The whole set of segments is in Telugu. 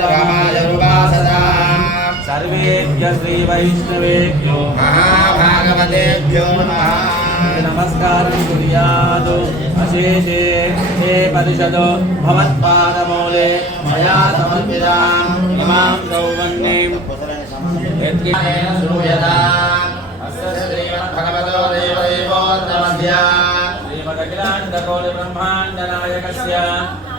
रामाय उपासदा सर्वेभ्य श्रीवैष्णवेभ्यो महाभागवतेभ्यो नमः नमस्कारं कुर्यात् अशेषे हे परिषदो भवत्पादमूले मया समर्पितां इमां सौवन्नीं यत्किञ्चन श्रूयता अस्य श्रीमद्भगवतो देवदेवोत्तमस्य श्रीमदखिलाण्डकोटिब्रह्माण्डनायकस्य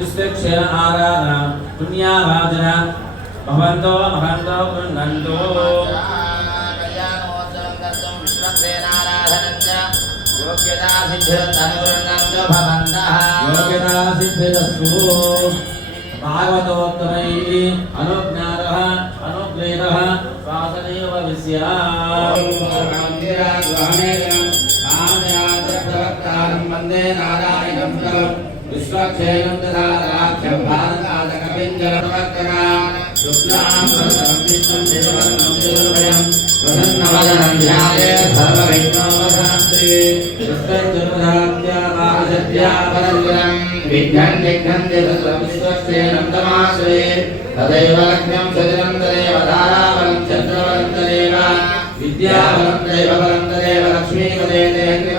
విశ్వక్షేణ ఆరాధన పుణ్యారాధన భవంతో మహంతో పుణ్యంతో భాగవతోత్తమై అనుజ్ఞాత అనుగ్రేత శ్వాసదేవ విశ్యామే నారాయణం విశ్వక్షేణం దాఖ్యం భారతాదకపింజలవక్రగాన్ శుక్లాంబరం నిర్వహణం ప్రసన్నవదనం ధ్యాయే సర్వవిఘ్నోపశాంతి విశ్వజనురాజ్యాపాదత్యాపరం విఘ్నం నిఘ్నంతి తత్ర విశ్వక్షేణం తమాశ్రయే. తదైవ లక్ష్యం సజనంతరేవ ధారావరం చంద్రవరంతరేవ విద్యావరం దైవవరం దేవ లక్ష్మీపదే దేవ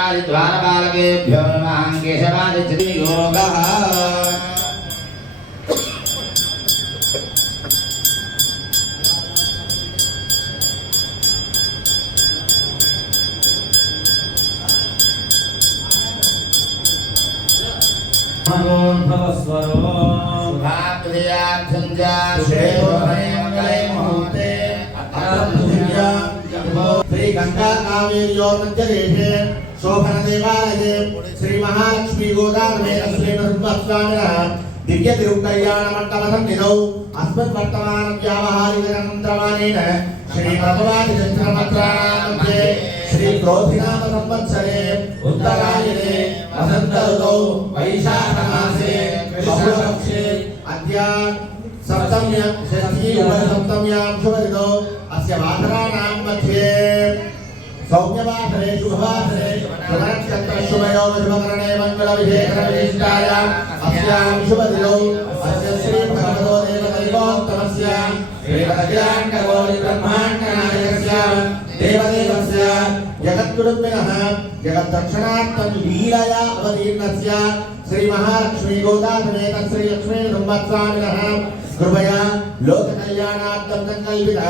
चिन्तारिद्वारपालकेभ्यो नमः केशवादियोगः मनोन्भवस्वरो शुभाप्रियार्थञ्च श्रेयोहरे मङ्गले मुहूर्ते गङ्गाकावेर्योर्मध्यदेशे शोभनदेवालये श्रीमहालक्ष्मीगोदारमे अस्मै नृत्वस्वामिनः दिव्यतिरुकल्याणमण्डपसन्निधौ अस्मद्वर्तमानव्यावहारिकरन्त्रमानेन श्रीभगवादिचन्द्रमत्राणामध्ये श्रीक्रोधिनामसंवत्सरे उत्तरायणे वसन्तऋतौ वैशाखमासे बहुलपक्षे अद्य सप्तम्या षष्ठी उपसप्तम्यां शुभदिनौ अस्य वासराणां मध्ये सौम्यवासरे शुभवासरे शुभनक्षत्रशुभयो शुभकरणे मङ्गलविशेषणविशिष्टायाम् अस्यां शुभदिनौ अस्य श्रीभगवतो देवदैवोत्तमस्य श्रीमदखिलाण्डकोटिब्रह्माण्डनायकस्य देवदेवस्य जगद्गुरुत्मिनः जगद्दक्षिणार्थं लीलया अवतीर्णस्य श्रीमहालक्ष्मी गोदासमेत श्रीलक्ष्मी संवत्सरामिनः कृपया लोककल्याणार्थं सङ्कल्पित